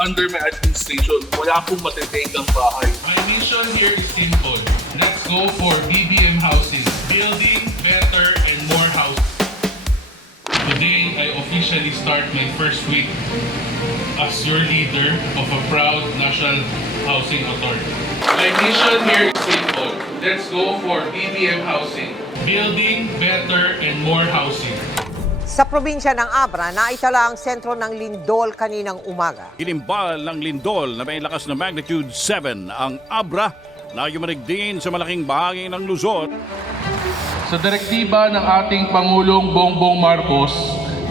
under my administration, wala pong matitegang bahay. My mission here is simple. Let's go for BBM housing. Building better and more houses. Today, I officially start my first week as your leader of a proud National Housing Authority. My mission here is simple. Let's go for BBM housing. Building better and more housing. Sa probinsya ng Abra, naitala ang sentro ng lindol kaninang umaga. Inimbal ng lindol na may lakas na magnitude 7 ang Abra na yumanig din sa malaking bahagi ng Luzon. Sa direktiba ng ating Pangulong Bongbong Marcos,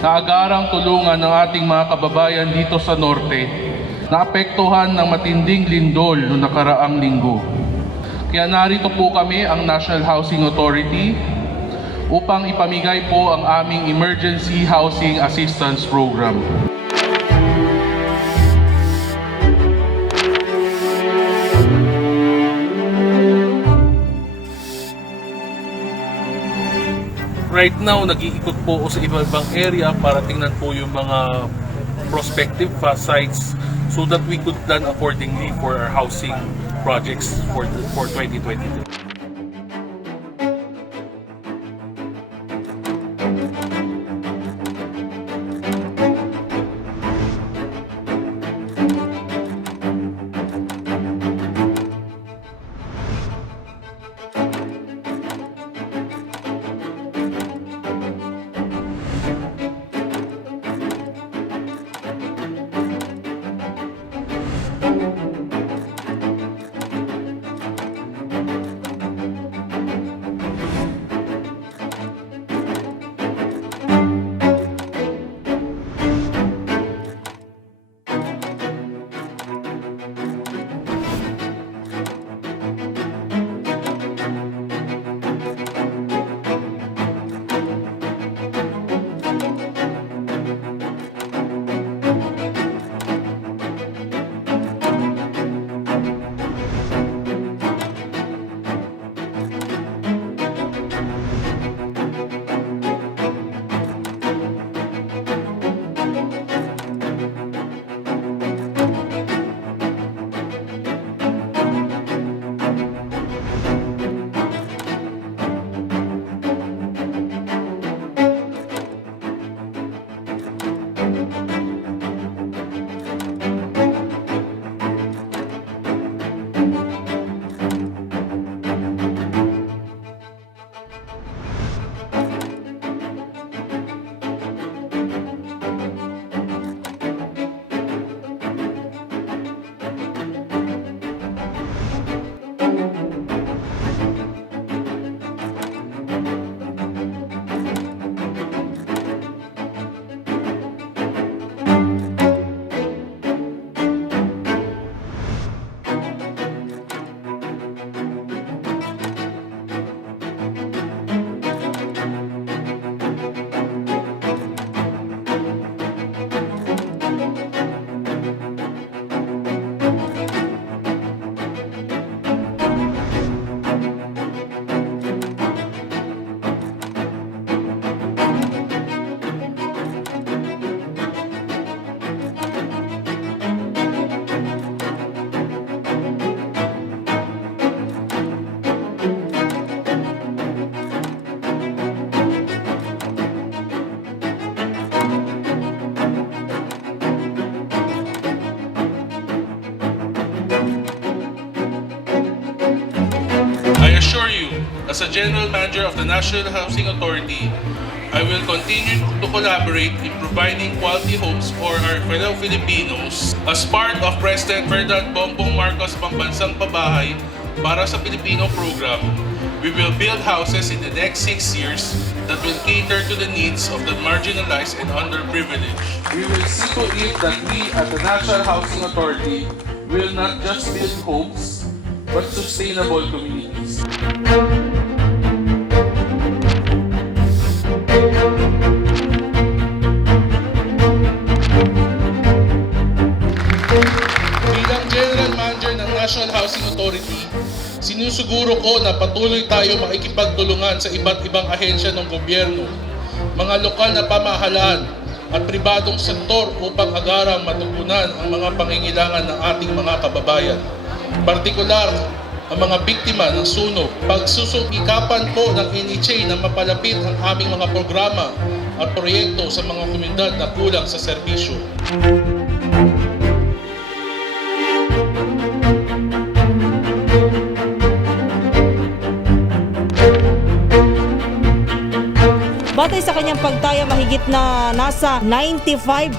naagarang tulungan ng ating mga kababayan dito sa Norte, naapektuhan ng matinding lindol noong nakaraang linggo. Kaya narito po kami ang National Housing Authority upang ipamigay po ang aming Emergency Housing Assistance Program. Right now, nag-iikot po ako sa iba-ibang area para tingnan po yung mga prospective sites so that we could plan accordingly for our housing projects for 2022. I assure you, as a General Manager of the National Housing Authority, I will continue to collaborate in providing quality homes for our fellow Filipinos as part of President Ferdinand Bongbong Marcos Pambansang Pabahay para sa Pilipino program. We will build houses in the next 6 years that will cater to the needs of the marginalized and underprivileged. We will see to it that we at the National Housing Authority will not just build homes, but sustainable communities. Bilang General Manager ng National Housing Authority, sinusuguro ko na patuloy tayo makikipagtulungan sa iba't ibang ahensya ng gobyerno, mga lokal na pamahalaan at pribadong sektor upang agarang matugunan ang mga pangangailangan ng ating mga kababayan. Partikular, ang mga biktima ng sunog. Pagsusumikapan po ng NHA na mapalapit ang aming mga programa at proyekto sa mga komunidad na kulang sa serbisyo. Batay sa kanyang pagtaya, mahigit na nasa 95%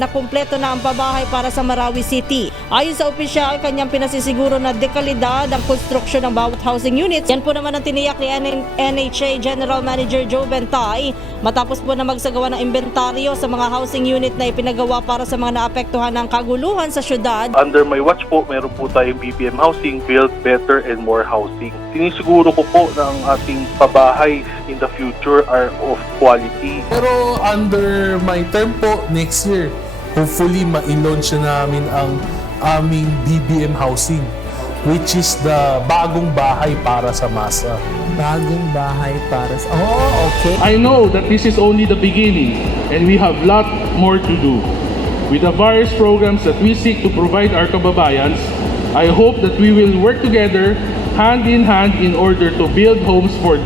na kumpleto na ang pabahay para sa Marawi City. Ayon sa opisyal, kanyang pinasisiguro na dekalidad ang konstruksyon ng bawat housing units. Yan po naman ang tiniyak ni NHA General Manager Joe Bentay matapos po na magsagawa ng inventaryo sa mga housing unit na ipinagawa para sa mga naapektuhan ng kaguluhan sa syudad. Under my watch po, meron po tayong BBM Housing, Build Better and More Housing. Sinisiguro ko po na ang ating pabahay in the future are of quality. Pero under my term po, next year, hopefully ma-launch na namin ang aming BBM Housing, which is the bagong bahay para sa masa. Bagong bahay para sa... Oh, okay. I know that this is only the beginning and we have lot more to do. With the various programs that we seek to provide our kababayans, I hope that we will work together hand in hand in order to build homes for